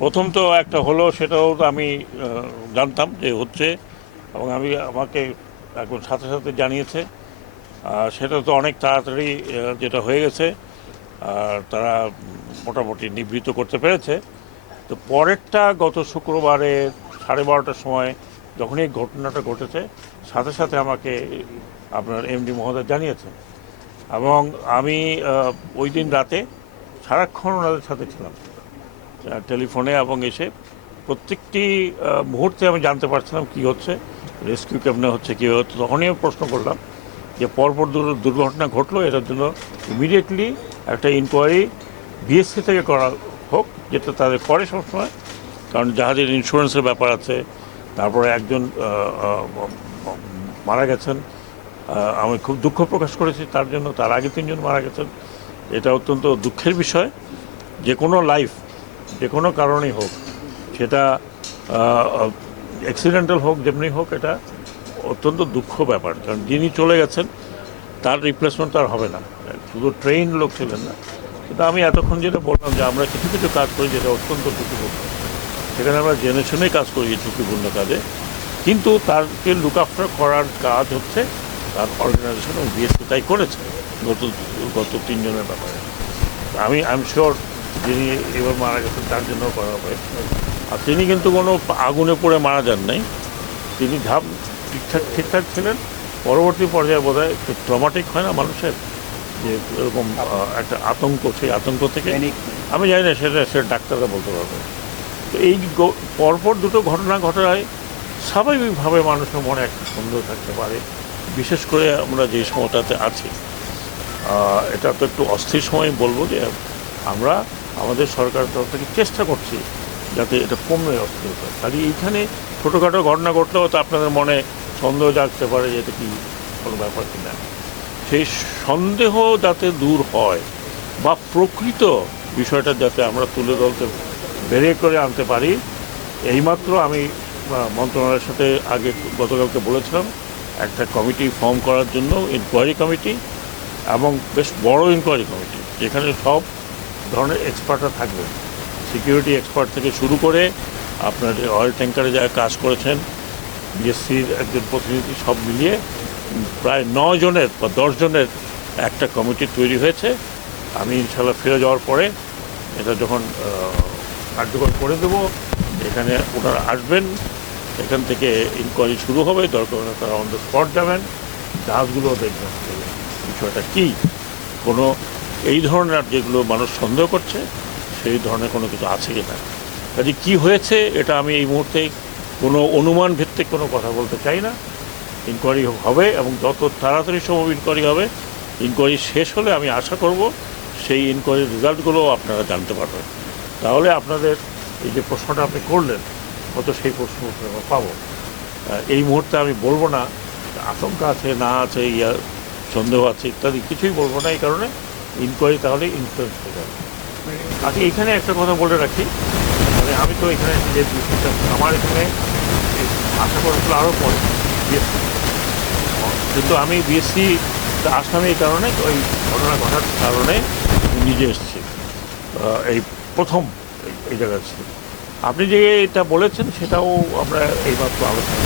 প্রথম তো একটা হলো, সেটাও তো আমি জানতাম যে হচ্ছে, এবং আমাকে এখন সাথে সাথে জানিয়েছে। সেটা তো অনেক তাড়াতাড়ি যেটা হয়ে গেছে, আর তারা মোটামুটি নিবৃত্ত করতে পেরেছে। তো পরেরটা গত শুক্রবারে 12:30টার সময় যখন এই ঘটনাটা ঘটেছে, সাথে সাথে আমাকে আপনার এমডি মহোদয় জানিয়েছেন, এবং আমি ওই দিন রাতে সারাক্ষণ ওনাদের সাথে ছিলাম টেলিফোনে, এবং এসে প্রত্যেকটি মুহূর্তে আমি জানতে পারছিলাম কী হচ্ছে, রেস্কিউ কেমনে হচ্ছে, কী হচ্ছে। তখনই আমি প্রশ্ন করলাম যে পরপর দুর্ঘটনা ঘটলো, এটার জন্য ইমিডিয়েটলি একটা ইনকোয়ারি বিএসসি থেকে করা হোক, যেটা তাদের করে সবসময়, কারণ জাহাজের ইন্স্যুরেন্সের ব্যাপার আছে। তারপরে একজন মারা গেছেন, আমি খুব দুঃখ প্রকাশ করেছি তার জন্য। তার আগে 3জন মারা গেছেন, এটা অত্যন্ত দুঃখের বিষয়। যে কোনো লাইফ যে কোনো কারণেই হোক, সেটা অ্যাক্সিডেন্টাল হোক যেমনি হোক, এটা অত্যন্ত দুঃখ ব্যাপার। কারণ যিনি চলে গেছেন তার রিপ্লেসমেন্ট তো আর হবে না, শুধু ট্রেন লোক ছিলেন না। কিন্তু আমি এতক্ষণ যেটা বললাম যে আমরা কিছু কিছু কাজ করি যেটা অত্যন্ত ঝুঁকিপূর্ণ, সেখানে আমরা জেনে শুনেই কাজ করি ঝুঁকিপূর্ণ কাজে, কিন্তু তারকে লুক আফটার করার কাজ হচ্ছে তার অর্গানাইজেশন, এবং বিএসসি তাই করেছে গত গত 3জনের ব্যাপারে। আমি আই এম শিওর যিনি এবার মারা গেছেন তার জন্য করা হবে। আর তিনি কিন্তু কোনো আগুনে পড়ে মারা যান নাই, তিনি ঠিকঠাক ঠিকঠাক ছিলেন। পরবর্তী পর্যায়ে বোধ হয় একটু ট্রমাটিক হয় না মানুষের, যে এরকম একটা আতঙ্ক, সেই আতঙ্ক থেকে আমি জানি না, সেটা ডাক্তাররা বলতে পারবে। তো এই পরপর দুটো ঘটনা ঘটায় স্বাভাবিকভাবে মানুষের মনে একটা সন্দেহ থাকতে পারে, বিশেষ করে আমরা যে সময়টাতে আছি। এটা তো একটু অস্থির সময় বলবো, যে আমরা আমাদের সরকারের তরফ থেকে চেষ্টা করছি যাতে এটা কমে অস্থিরতা। কাজে এইখানে ছোটোখাটো ঘটনা ঘটলেও তো আপনাদের মনে সন্দেহ জাগতে পারে যে এটা কি কোনো ব্যাপার কিনা। সেই সন্দেহ যাতে দূর হয়, বা প্রকৃত বিষয়টা যাতে আমরা তুলে ধরতে বেরিয়ে করে আনতে পারি, এইমাত্র আমি মন্ত্রণালয়ের সাথে আগে গতকালকে বলেছিলাম একটা কমিটি ফর্ম করার জন্য, ইনকোয়ারি কমিটি, এবং বেশ বড় ইনকোয়ারি কমিটি, যেখানে সব ধরনের এক্সপার্টরা থাকবে, সিকিউরিটি এক্সপার্ট থেকে শুরু করে আপনার অয়েল ট্যাঙ্কারে যারা কাজ করেছেন, বিএসসির একজন প্রতিনিধি, সব মিলিয়ে প্রায় 9জনের বা 10জনের একটা কমিটি তৈরি হয়েছে। আমি ইনশাল্লাহ ফিরে যাওয়ার পরে এটা যখন কার্যকর করে দেব, এখানে ওনারা আসবেন, এখান থেকে ইনকোয়ারি শুরু হবে। দরকার হলে তারা অন দ্য স্পট যাবেন, জাহাজগুলো দেখবেন বিষয়টা কী, কোনো এই ধরনের যেগুলো মানুষ সন্দেহ করছে সেই ধরনের কোনো কিছু আছে কি না। কাজে কী হয়েছে এটা আমি এই মুহূর্তে কোনো অনুমান ভিত্তিক কোনো কথা বলতে চাই না। ইনকোয়ারি হবে, এবং যত তাড়াতাড়ি সম্ভব ইনকোয়ারি হবে। ইনকোয়ারি শেষ হলে আমি আশা করব সেই ইনকোয়ারির রেজাল্টগুলো আপনারা জানতে পারবেন। তাহলে আপনাদের এই যে প্রশ্নটা আপনি করলেন, হয়তো সেই প্রশ্ন আমরা পাবো। এই মুহূর্তে আমি বলবো না আশঙ্কা আছে না আছে, সন্দেহ আছে ইত্যাদি কিছুই বলবো না, এই কারণে ইনকোয়ারি তাহলে ইনফ্লুয়েন্স হয়ে যাবে। আচ্ছা, এখানে একটা কথা বলে রাখি, মানে আমি তো এখানে যে বিষয়টা আমার এখানে আশা করেছিল আরও পরে বিএসসি, কিন্তু আমি বিএসসি আসলাম এই কারণে, ওই ঘটনা ঘটার কারণে নিজে এসেছি এই প্রথম এই জায়গায় ছিল। আপনি যে এটা বলেছেন সেটাও আমরা এইমাত্র আলোচনা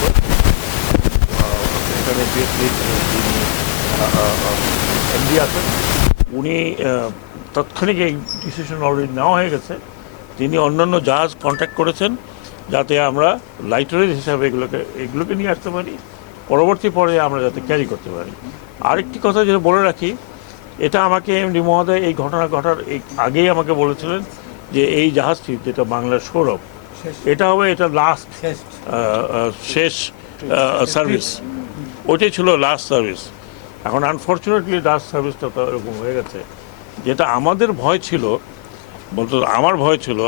করছি। এখানে বিএসসির যিনি এমডি আছেন, উনি তাৎক্ষণিক এই ডিসিশন অলরেডি নেওয়া হয়ে গেছে। তিনি অন্যান্য জাহাজ কন্ট্যাক্ট করেছেন যাতে আমরা লাইটারেজ হিসাবে এগুলোকে নিয়ে আসতে পারি, পরবর্তী পর্যায়ে আমরা যাতে ক্যারি করতে পারি। আরেকটি কথা যেটা বলে রাখি, এটা আমাকে এমডি মহোদয় এই ঘটনা ঘটার আগেই আমাকে বলেছিলেন যে এই জাহাজটি, যেটা বাংলার সৌরভ, এটা হবে এটা লাস্ট শেষ সার্ভিস, ওইটাই ছিল লাস্ট সার্ভিস। এখন আনফর্চুনেটলি লাস্ট সার্ভিসটা তো এরকম হয়ে গেছে। যেটা আমাদের ভয় ছিল, বলতো আমার ভয় ছিল,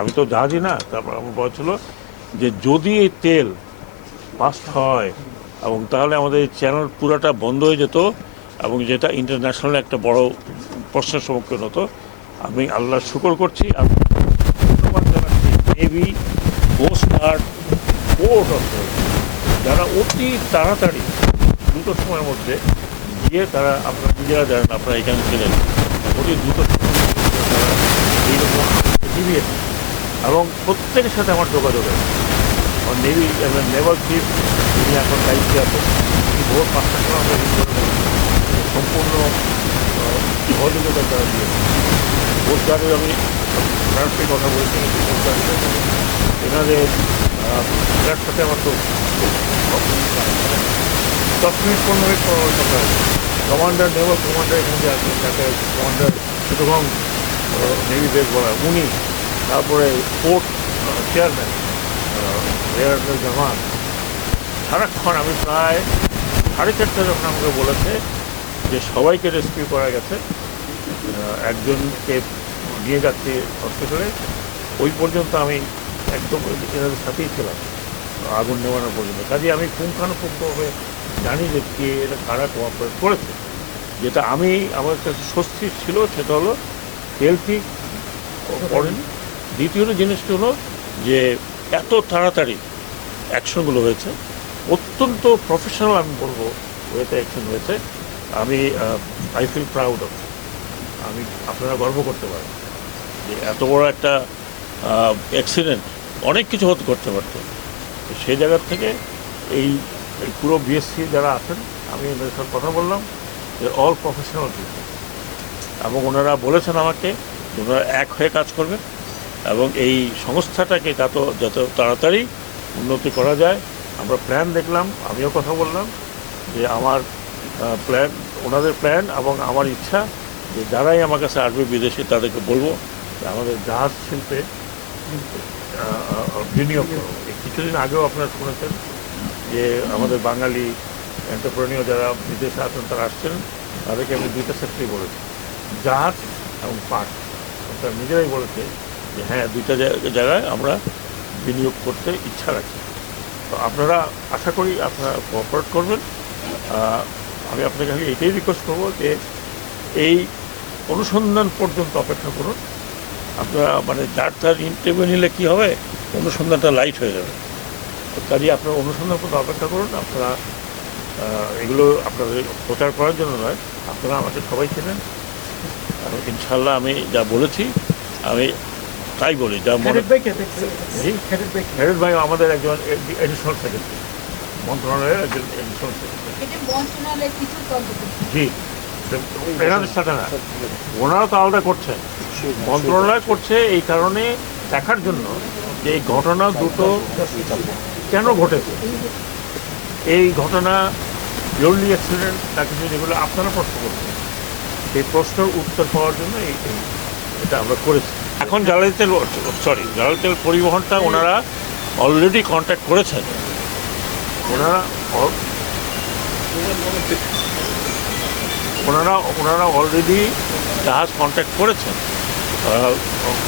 আমি তো জাহাজই না, তারপর আমার ভয় ছিল যে যদি এই তেল বাস্ট হয়, এবং তাহলে আমাদের এই চ্যানেল পুরাটা বন্ধ হয়ে যেত, এবং যেটা ইন্টারন্যাশনাল একটা বড় প্রশ্নের সম্মুখীন হতো। আমি আল্লাহর শুকর করছি, আমি ধন্যবাদ জানাচ্ছি navy, coast guard, port authority, যারা অতি তাড়াতাড়ি দ্রুত সময়ের মধ্যে গিয়ে তারা, আপনারা নিজেরা জানেন, আপনারা এখানে ছিলেন, অতি দ্রুত সময়ের মধ্যে তারা এইরকম নিভিয়েছে। এবং প্রত্যেকের সাথে আমার যোগাযোগ আছে। আমার নেভি নেভাল চিফ তিনি এখন দায়িত্বে আছেন, তিনি ভোর 5টার সময় আমরা রিং করে বলেছেন, সম্পূর্ণ সহযোগিতা তারা দিয়েছে। কোস্টগার্ডের আমি ফ্রান্সে কথা বলেছি, কিন্তু কোস্টগার্ডের এনাদের এনার সাথে আমার তো 10 মিনিট 15 মিনিট কথা হয়েছে। কমান্ডার নেভাল কমান্ডার এখানে যে আছেন, তাকে কমান্ডার চিটগং নেভি বেস বলা হয়, উনি, তারপরে পোর্ট চেয়ারম্যান এয়ার জামান, সারাক্ষণ আমি প্রায় 4:30 যখন আমাকে বলেছে যে সবাইকে রেস্কিউ করা গেছে, একজনকে নিয়ে যাচ্ছে হসপিটালে, ওই পর্যন্ত আমি একদম এনাদের সাথেই ছিলাম আগুন নেওয়ানোর পর্যন্ত। কাজে আমি পুঙ্খানুপুঙ্খভাবে জানি যে কে এটা কারা কোঅপারেট করেছে। যেটা আমি আমার কাছে স্বস্তি ছিল সেটা হলো হেলথি করেনি। দ্বিতীয় জিনিসটা হলো যে এত তাড়াতাড়ি অ্যাকশনগুলো হয়েছে, অত্যন্ত প্রফেশনাল আমি বলবো ওয়েতে অ্যাকশন হয়েছে। আমি আই ফিল প্রাউড অফ, আমি আপনারা গর্ব করতে পারেন যে এত বড় একটা অ্যাক্সিডেন্ট অনেক কিছু হতে করতে পারত। সেই জায়গার থেকে এই এই পুরো বিএসসি যারা আছেন, আমি এদের সাথে কথা বললাম যে অল প্রফেশনাল পিপল, এবং ওনারা বলেছেন আমাকে যে ওনারা এক হয়ে কাজ করবেন এবং এই সংস্থাটাকে যত তাড়াতাড়ি উন্নতি করা যায়। আমরা প্ল্যান দেখলাম, আমিও কথা বললাম যে আমার প্ল্যান, ওনাদের প্ল্যান এবং আমার ইচ্ছা যে যারাই আমার কাছে আসবে বিদেশি তাদেরকে বলবো যে আমাদের জাহাজ শিল্পে বিনিয়োগ করো। কিছুদিন আগেও আপনারা শুনেছেন যে আমাদের বাঙালি এন্টারপ্রেনিয়র যারা বিদেশে আছেন তারা আসছেন, তাদেরকে আমি 2টা সেক্টরই বলেছি, জাহাজ এবং পাট। তারা নিজেরাই বলেছে যে হ্যাঁ 2টা জায়গায় আমরা বিনিয়োগ করতে ইচ্ছা রাখি। তো আপনারা আশা করি আপনারা কোঅপারেট করবেন। আমি আপনাকে খালি এটাই রিকোয়েস্ট করবো যে এই অনুসন্ধান পর্যন্ত অপেক্ষা করুন। আপনারা মানে যার তার ইন্টারভিউ নিলে কী হবে, অনুসন্ধানটা লাইট হয়ে যাবে। কাজে আপনারা অনুসন্ধান পর্যন্ত অপেক্ষা করুন। আপনারা এগুলো আপনাদের প্রচার করার জন্য নয়, আপনারা আমাকে সবাই চেনেন। ইনশাল্লাহ আমি যা বলেছি আমি তাই বলি, যা মনে। হেড ভাই আমাদের একজন এডিশনাল সেক্রেটারি, মন্ত্রণালয়ের একজন এডিশনাল সেক্রেটারি। জি, এনাদের সাথে না, ওনারা তো আলাদা করছেন, মন্ত্রণালয় করছে এই কারণে দেখার জন্য যে এই ঘটনা দুটো কেন ঘটেছে। এই ঘটনা লোনলি অ্যাক্সিডেন্ট না কিছু, যেগুলো আপনারা প্রশ্ন করছেন, সেই প্রশ্নের উত্তর পাওয়ার জন্য এটা আমরা করেছি। এখন জ্বালানি তেল পরিবহনটা ওনারা অলরেডি কন্ট্যাক্ট করেছেন। ওনারা অলরেডি জাহাজ কন্ট্যাক্ট করেছেন,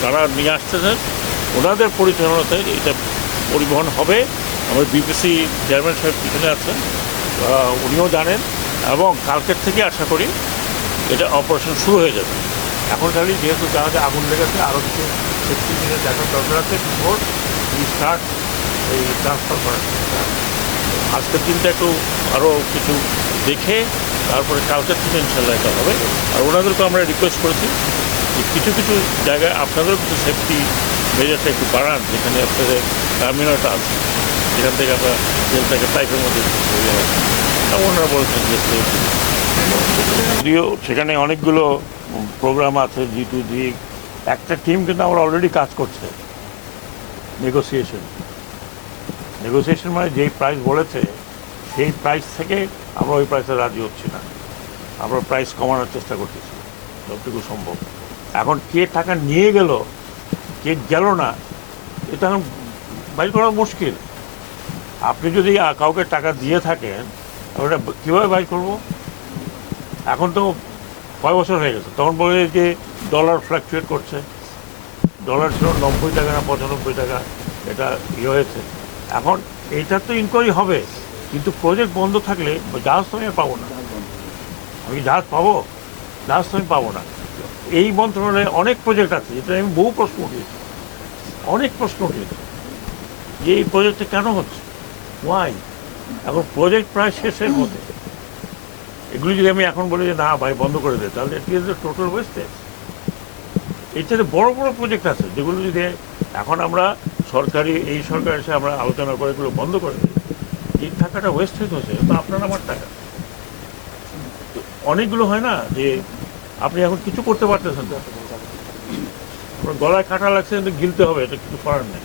তারা নিয়ে আসতেছেন, ওনাদের পরিচালনাতে এটা পরিবহন হবে। আমার বিপিসি চেয়ারম্যান সাহেব পিছনে আছেন, উনিও জানেন, এবং কালকের থেকে আশা করি এটা অপারেশন শুরু হয়ে যাবে। এখন খালি যেহেতু জাহাজে আগুন লেগেছে, আরও কিছু সেফটি জিনিস দেখার দরকার আছে বিফোর উই স্টার্ট এই ট্রান্সফার করার। আজকের দিনটা একটু আরও কিছু দেখে তারপরে কালকের থেকে ইনশাল্লাহ এটা হবে। আর ওনাদেরকে আমরা রিকোয়েস্ট করেছি যে কিছু কিছু জায়গায় আপনাদেরও কিছু সেফটি মেজারটা একটু বাড়ান, যেখানে আপনাদের টার্মিনালটা আছে, যেখান থেকে আমরা তেলটাকে পাইপের মধ্যে হয়ে যাবে। ওনারা বলেছেন যে যদিও সেখানে অনেকগুলো প্রোগ্রাম আছে, G2G, একটা টিম কিন্তু আমরা অলরেডি কাজ করছে নেগোসিয়েশন মানে যেই প্রাইস বলেছে সেই প্রাইস থেকে আমরা ওই প্রাইসে রাজি হচ্ছি না, আমরা প্রাইস কমানোর চেষ্টা করতেছি যতটুকু সম্ভব। এখন কে টাকা নিয়ে গেল কে গেল না এটা এখন বাইর করা মুশকিল। আপনি যদি কাউকে টাকা দিয়ে থাকেন ওটা কীভাবে বাইর করবো? এখন তো কয় বছর হয়ে গেছে, তখন বলে যে ডলার ফ্ল্যাকচুয়েট করছে, ডলার ছিল 90 টাকা না 95 টাকা, এটা হয়েছে। এখন এইটার তো ইনকোয়ারি হবে, কিন্তু প্রজেক্ট বন্ধ থাকলে জাহাজ তো আমি পাবো না। আমি জাহাজ পাবো? জাহাজ তো আমি পাবো না। এই মন্ত্রণালয়ে অনেক প্রজেক্ট আছে, যেটা আমি বহু প্রশ্ন উঠিয়েছি, যে এই প্রজেক্টটা কেন হচ্ছে, ওয়াই। এখন প্রজেক্ট প্রায় শেষের মধ্যে, এগুলি যদি আমি এখন বলি যে না ভাই বন্ধ করে দেয়, তাহলে it is the total wastage. এর সাথে বড় বড় প্রজেক্ট আছে যেগুলো যদি এখন আমরা সরকারি এই সরকার এসে আমরা আলোচনা করে এগুলো বন্ধ করে দিই, এই টাকাটা ওয়েস্ট হচ্ছে, তো আপনার আমার টাকা। তো অনেকগুলো হয় না যে আপনি এখন কিছু করতে পারতেছেন না, আপনার গলায় কাটা লাগছে কিন্তু গিলতে হবে, এটা কিছু করার নেই।